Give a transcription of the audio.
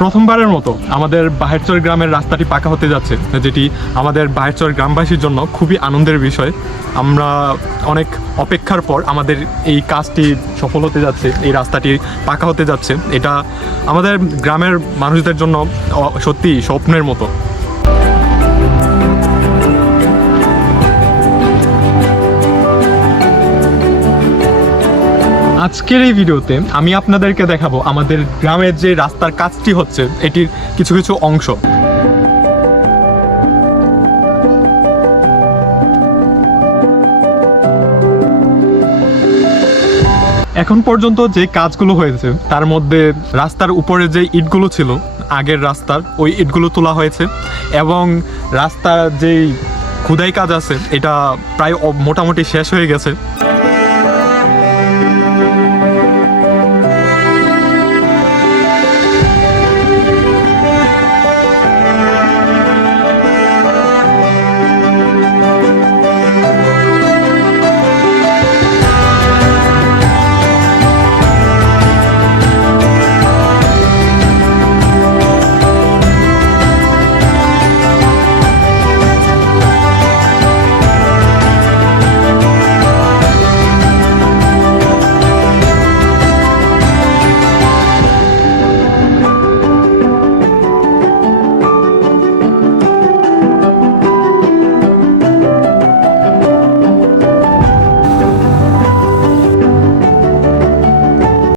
প্রথমবারের মতো আমাদের বাহেরচর গ্রামের রাস্তাটি পাকা হতে যাচ্ছে, যেটি আমাদের বাহেরচর গ্রামবাসীর জন্য খুবই আনন্দের বিষয়। আমরা অনেক অপেক্ষার পর আমাদের এই কাজটি সফল হতে যাচ্ছে, এই রাস্তাটি পাকা হতে যাচ্ছে। এটা আমাদের গ্রামের মানুষদের জন্য সত্যি স্বপ্নের মতো। আজকের এই ভিডিওতে আমি আপনাদেরকে দেখাবো আমাদের গ্রামের যে রাস্তার কাজটি হচ্ছে এটির কিছু কিছু অংশ। এখন পর্যন্ত যে কাজগুলো হয়েছে তার মধ্যে রাস্তার উপরে যে ইটগুলো ছিল আগের রাস্তার, ওই ইটগুলো তোলা হয়েছে এবং রাস্তার যেই খোদাই কাজ আছে এটা প্রায় মোটামুটি শেষ হয়ে গেছে।